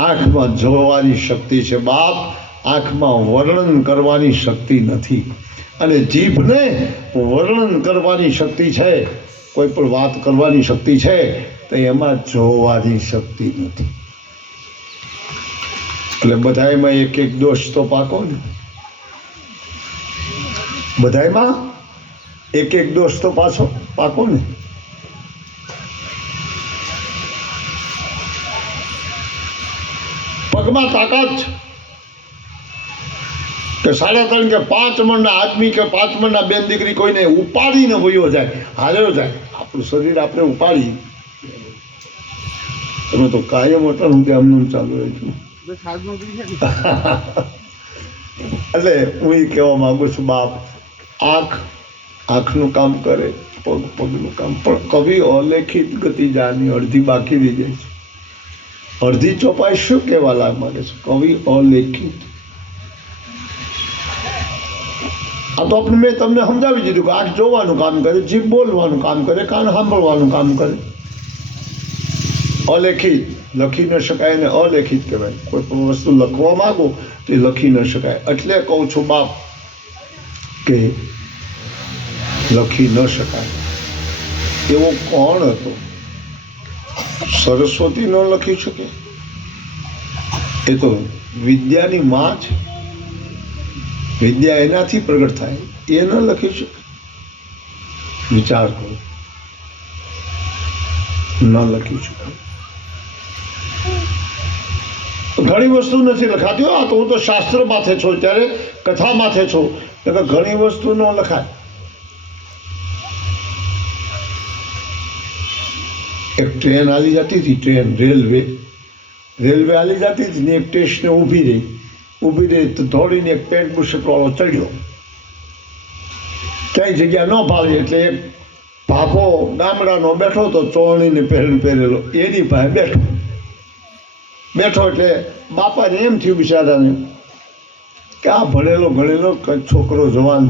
આંખમાં જોવાની શક્તિ છે બાપ, આંખમાં વર્ણન કરવાની શક્તિ નથી. અને જીભને વર્ણન કરવાની શક્તિ છે, કોઈ પણ વાત કરવાની શક્તિ છે, તો એમાં જોવાની શક્તિ નથી. એટલે બધાયમાં એક એક દોષ તો પાકો ને, બધાયમાં એક એક દોષ તો પાછો પાકો ને. પગમાં તાકાત છે કે 3.5 કે 5 મણના આદમી કે 5 મણના બેન દીકરી કોઈને ઉપાડીને વયો જાય, હાલ્યો જાય. આપણું શરીર આપણે ઉપાડી, તમે તો કાયમ હતા હું કે આમનું ચાલુ રહ્યું. એટલે હું એ કહેવા માંગુ છું, બાપ આંખનું કામ કરે, પગનું કામ, પણ કવિ અલેખિત ગતિ જાની અડધી બાકી રહી જાય છે. અડધી ચોપાઈ શું કહેવા માંગે છે? કવિ અલેખિત. આ તો આપણે મેં તમને સમજાવી દીધું કે આંખ જોવાનું કામ કરે, જીભ બોલવાનું કામ કરે, કાન સાંભળવાનું કામ કરે. અલેખિત લખી ન શકાય ને અલેખિત કહેવાય. કોઈ પણ વસ્તુ લખવા માંગો તો એ લખી ન શકાય. એટલે કહું છું બાપ કે લખી ન શકાય. એવો કોણ હતો? સરસ્વતી ન લખી શકે? એ તો વિદ્યાની માં છે. વિદ્યા એનાથી પ્રગટ થાય, એ ન લખી શકે? વિચાર કરો, ન લખી શકાય. ઘણી વસ્તુ નથી લખાતી. આ તો હું તો શાસ્ત્ર માથે છું, ત્યારે કથા માથે છું, એટલે ઘણી વસ્તુ ન લખાય. એક ટ્રેન હાલી જતી હતી, ટ્રેન રેલવે હાલી જતી હતી ને એક સ્ટેશને ઊભી રહી તો દોડીને એક પેન્ટ બુશર્ટ વાળો ચડ્યો. ક્યાંય જગ્યા ન ભાવી એટલે એક ભાભો ગામડાનો બેઠો તો ચોળણીને પહેરેલો એની પાસે બેઠો એટલે બાપાને એમ થયું બિચારાને કે આ ભણેલો ગણેલો છોકરો જવાન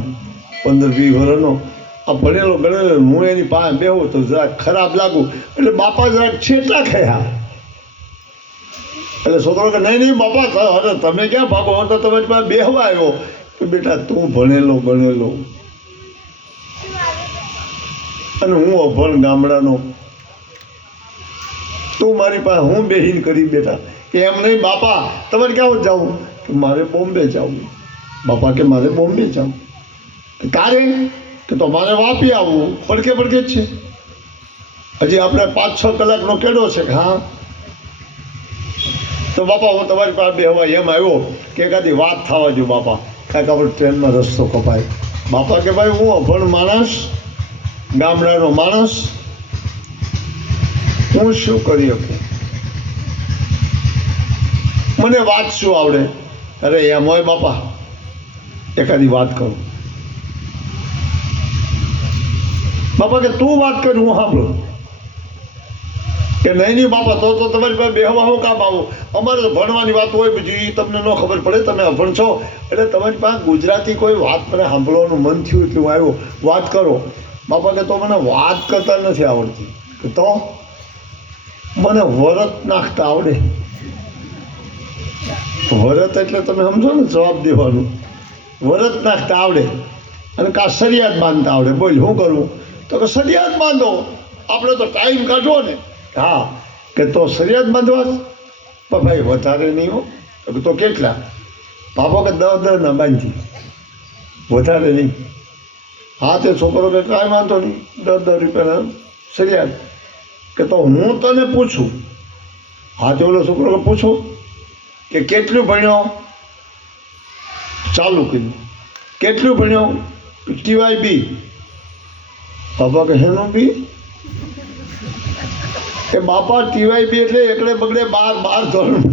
15-20 વર્ષનો, આ ભણેલો ગણેલો, હું એની પાસે બેહું તો જરાક ખરાબ લાગુ. એટલે બાપા જરાક છેટા ખયા. એટલે છોકરો કે નહીં બાપા, અરે તમે ક્યાં ભાગો, તો તમારી પાસે બેહવા આવ્યો. કે બેટા તું ભણેલો ગણેલો અને હું અભણ ગામડાનો, તું મારી પાસે હું બેહીન કરી બેટા? કે એમ નહીં બાપા, તમારે ક્યાં જાવું? કે મારે બોમ્બે જવું. બાપા કે મારે બોમ્બે જવું. તારે? કે તો મારે વાપી આવવું. પડકે જ છે, હજી આપણે 5-6 કલાકનો કેડો છે. હા તો બાપા હું તમારી પાસે બેહવા એમ આવ્યો કે એકાદી વાત થવા જો બાપા, કાંઈક આપણે ટ્રેનમાં રસ્તો કપાય. બાપા કે ભાઈ હું અભણ માણસ, ગામડાનો માણસ, હું શું કરી શકું? મને વાત શું આવડે? અરે એમ હોય બાપા, એકાદી વાત કરું. બાપા કે તું વાત કર, હું સાંભળું. કે નહીં બાપા, તો તમારી પાસે બેહવા હું કામ આવું? અમારે તો ભણવાની વાત હોય, બીજું એ તમને ન ખબર પડે, તમે અભણ છો. એટલે તમારી પાસે ગુજરાતી કોઈ વાત મને સાંભળવાનું મન થયું એટલે હું આવ્યો, વાત કરો. બાપા કે તો મને વાત કરતા નથી આવડતી. કે તો મને વરત નાખતા આવડે. વરત એટલે તમે સમજો ને, જવાબ દેવાનું. વરત નાખતા આવડે અને કાં સરિયાદ બાંધતા આવડે. બોલ શું કરવું? તો કે સરિયાદ બાંધો, આપણે તો ટાઈમ કાઢવો ને. હા કે તો સરિયાદ બાંધવા? પણ ભાઈ વધારે નહીં હો. તો કેટલા? બાપા કે 10 ના બાંધી, વધારે નહીં. હા તે છોકરો કે કાંઈ વાંધો નહીં, 10 રૂપિયાના સરિયાદ. કે તો હું તને પૂછું. હા તે ઓલો છોકરો કે પૂછો. કે કેટલું ભણ્યો? ચાલુ કર્યું. કેટલું ભણ્યો? TYB. બાપા કે હેનું બી? કે બાપા TYB એટલે એકડે બગડે 12 ધોરણ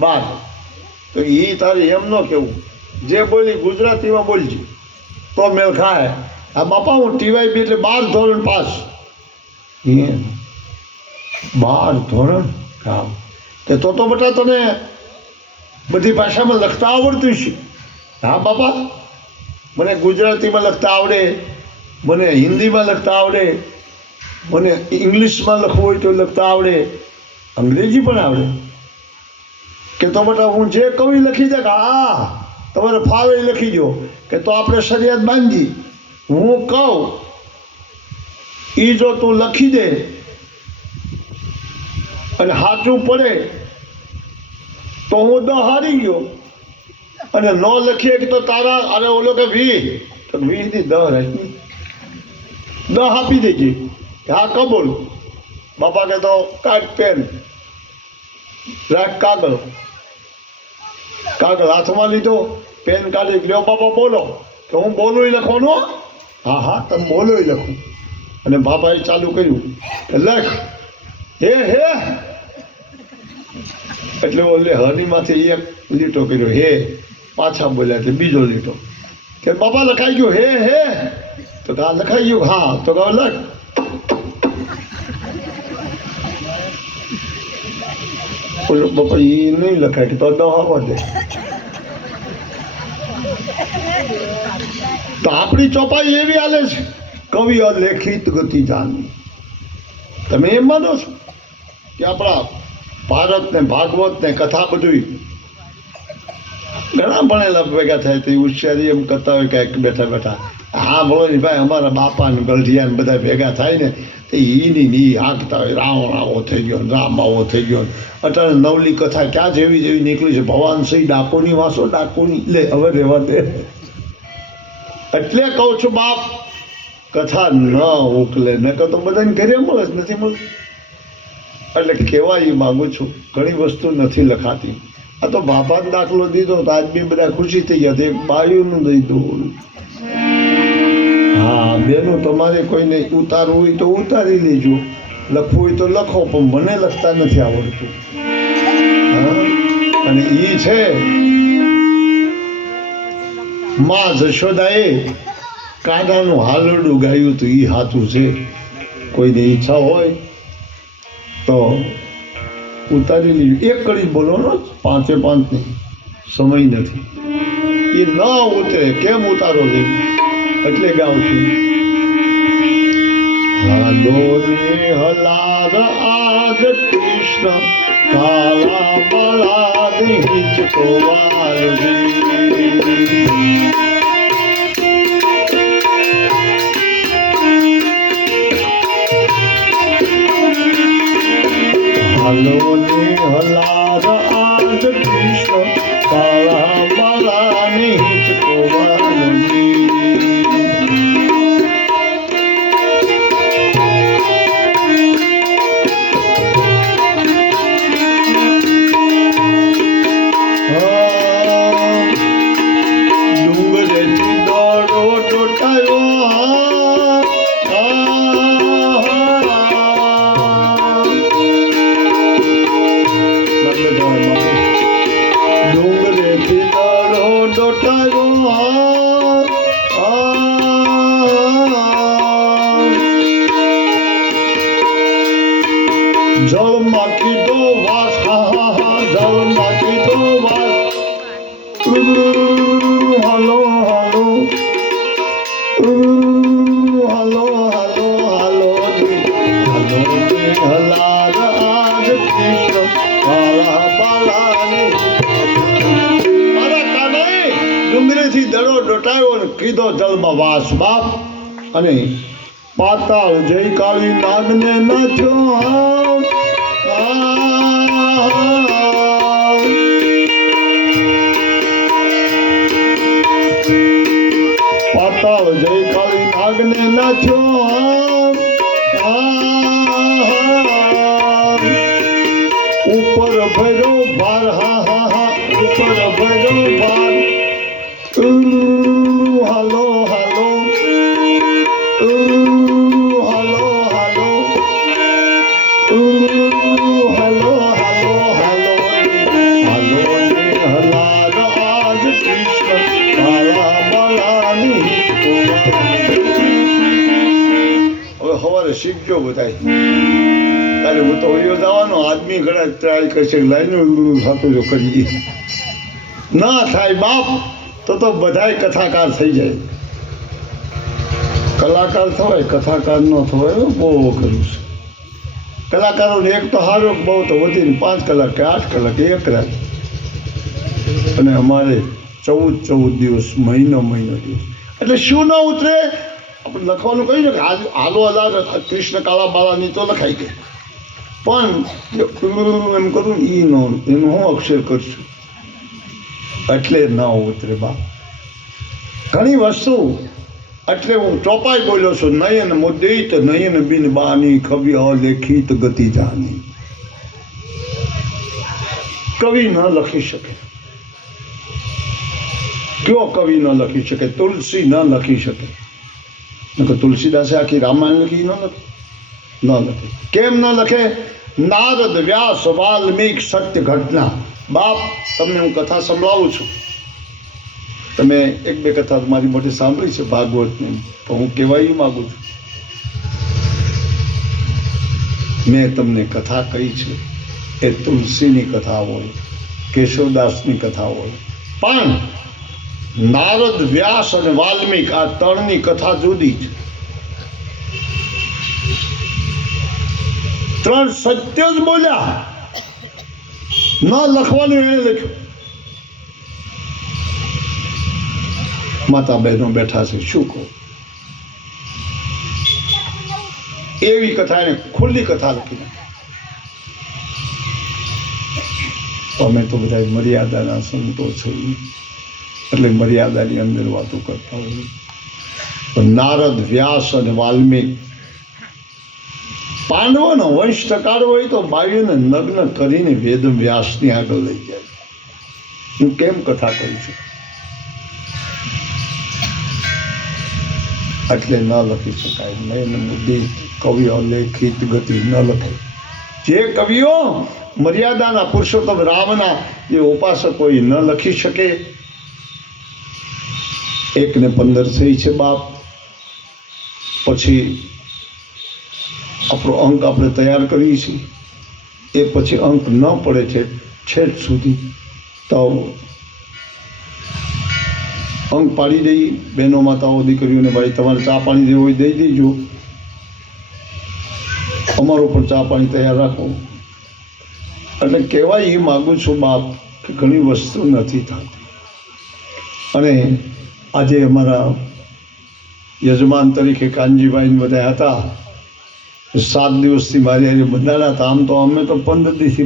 12. તો એ તારે એમ ન કહેવું, જે બોલી ગુજરાતીમાં બોલજો તો મેળ ખાય. હા બાપા હું TYB એટલે 12 ધોરણ પાસ. 12 ધોરણ? હા તે તો બેટા તને બધી ભાષામાં લખતા આવડતું છે? હા બાપા મને ગુજરાતીમાં લખતા આવડે, મને હિન્દીમાં લખતા આવડે, મને ઇંગ્લિશમાં લખવું હોય તો લખતા આવડે, અંગ્રેજી પણ આવડે. કે તો બેટા હું જે કવિ લખી દે કે હા તમારે ફાવે લખી દો. કે તો આપણે સરિયાદ બાંધી. હું કહું એ જો તું લખી દે અને સાચું પડે તો હું 10 હારી ગયો, અને ન લખીએ કે તો તારા અરે ઓલો કે 20, તો 20 ની 10 રાખી 10 આપી દેજે. હા કબૂલ. બાપા કે તો કાઢ પેન, રાખ કાગળ. કાગળ હાથમાં લીધો, પેન કાઢી લ્યો બાપા બોલો, તો હું બોલું લખવાનું. હા હા તમે બોલો લખું. અને બાપાએ ચાલુ કર્યું કે લખ હે હે, એટલે ઓલે હનીમાંથી એક લીટો કર્યો હે, પાછા બોલ્યા એટલે બીજો લીટો કે બાપા લખાઈ ગયું હે હે, તો કા લખાઈ ગયું હા, તો કહો લખ. બાપા એ નહીં લખાય કે તો આવવા દે. તો આપણી ચોપાઈ એવી હાલે છે, કવિ અલેખિત ગતિ જાની. તમે એમ માનો છો કે આપણા ભારત ને ભાગવત ને કથા બધું ઘણા ભણેલા ભેગા થાય તો હોશિયારી એમ કરતા હોય કાંઈક બેઠા બેઠા, હા બોલો ને ભાઈ અમારા બાપા ને ગલઢિયા બધા ભેગા થાય ને તો ઈની ની હાંકતા હોય, રાવણ આવો થઈ ગયો, રામ આવો થઈ ગયો. અત્યારે નવલી કથા ક્યાં જેવી જેવી નીકળી છે, ભવાનસિંહ ડાકોની વાસો ડાકોની, લે હવે રહેવા દે. એટલે કહું છું બાપ, કથા ન ઉકલે, ન તો બધાને ઘરે મળે જ નથી મળે. એટલે કહેવા એ માગું છું, ઘણી વસ્તુ નથી લખાતી. આ તો બાપાનો દાખલો દીધો તો આજ બી બધા ખુશી થઈ ગયા. એક બાયુનું દીધું. હા બેનું, તમારે કોઈને ઉતારવું હોય તો ઉતારી લેજો, લખવું હોય તો લખો, પણ મને લખતા નથી આવડતું. હા, અને એ છે માં જશોદાએ કાનાનું હાલરડું ગાયું હતું, એ સાચું છે. કોઈને ઈચ્છા હોય તો ઉતારી લીધું. એક કડી બોલો ને, 5 નહીં, સમય નથી. એ ન ઉતરે કેમ ઉતારો છે એટલે ગાઉં છું. હાલો ને હલાર આજ કૃષ્ણ કાલા બળાદ હિચકો વાલજી. હાલો ને હલાર આજ કૃષ્ણ કાળા બાળાને હિચકો વાલજી. ડુંગરેથી દોડો ટોટાયો, ડુંગરેથી દડો ડોટાયો, જળમાં કીધો વાસ, જળમાં કીધો વાસ. હાલો હાલો હાલો હાલો હાલો હલાર આજ કૃષ્ણ કાળા બાળાને. મારા કાને ડુંગરેથી દડો ડોટાયો ને કીધો જલમાં વાસ બાપ. અને પાતાળ જય કાળી નાગને નાચ્યો, પાતાળ જય કાળી નાગને નાચ્યો, ઉપર ભર્યો ભાર, હા હા હા ઉપર ભર્યો ભાર. હાલો હાલો હાલો હાલો હાલો હાલો હાલો હાલો ને હલાર આજ કૃષ્ણ કાળા બાળાની. હવે સવારે શીખજો બધાય. તારે હું તો ઓયો જવાનો, આદમી ઘણા ટ્રાય કરશે, લાઈનો થતું જો કરીએ ના થાય બાપ તો બધાય કથાકાર થઈ જાય. કલાકાર થવાય, કથાકાર ન થવાય. બહુ કર્યું છે કલાકારોને. એક તો સારો બહુ તો વધીને 5 કલાક કે 8 કલાક એક રાત. અને અમારે 14 દિવસ, મહિનો દિવસ. એટલે શું ન ઉતરે આપણે લખવાનું કહ્યું ને કે હાલો હલાર કૃષ્ણ કાળા બાળાની તો લખાઈ ગઈ, પણ એમ કરું ને એ ન, એનું હું અક્ષર કરશું એટલે ન ઉતરે બા. ઘણી વસ્તુ એટલે હું ચોપાઈ બોલ્યો છું. નયન મુદિત નયન બિન બાની કવિ અલેખિત ગતિ જાની. કવિ ન લખી શકે, કયો કવિ ન લખી શકે? તુલસી ન લખી શકે. તુલસીદાસે આખી રામાયણ લખી ન લખે. કેમ ન લખે? નારદ, વ્યાસ, વાલ્મીક, સત્ય ઘટના. બાપ, તમને હું કથા સંભળાવું છું. તમે એક બે કથા મારી મોટી સાંભળી છે ભાગવતની, તો હું કહેવાય માગું છું. મેં તમને કથા કહી છે એ તુલસીની કથા હોય, કેશવદાસની કથા હોય, પણ નારદ, વ્યાસ અને વાલ્મીક આ ત્રણની કથા જુદી છે. ત્રણ સત્ય જ બોલ્યા, ન લખવાનું એને લખ્યું. માતા બહેનો બેઠા છે, શું કહું? એવી કથા એને ખુલ્લી કથા લખી નાખી. અમે તો બધા મર્યાદાના સંતો છીએ, એટલે મર્યાદાની અંદર વાતો કરતા હોઈએ. પણ નારદ, વ્યાસ અને વાલ્મીક પાંડવોનો વંશ ટકારો હોય તો બાયુને નગ્ન કરીને વેદ વ્યાસની આગળ લઈ જાય. હું કેમ કથા કરું છું? એટલે ન લખી શકાય. નયન મુદિત કવિઓ લેખિત ગતિ ન લખે. જે કવિઓ મર્યાદાના પુરુષોત્તમ રામના જે ઉપાસક હોય ન લખી શકે. 1:15 થઈ છે બાપ. પછી આપણો અંક આપણે તૈયાર કરીએ છીએ, એ પછી અંક ન પડે છે છેક સુધી તો અંક પાડી દઈ. બહેનો, માતાઓ, દીકરીઓને, ભાઈ તમારે ચા પાણી દેવું હોય દઈ દેજો. અમારો પણ ચા પાણી તૈયાર રાખો. એટલે કહેવાય એ માગું છું બાપ કે ઘણી વસ્તુ નથી થતી. અને આજે અમારા યજમાન તરીકે કાનજીભાઈ બધા હતા, 7 દિવસથી મારી હારે બંધાણા હતા. આમ તો અમે તો 15 દિવસથી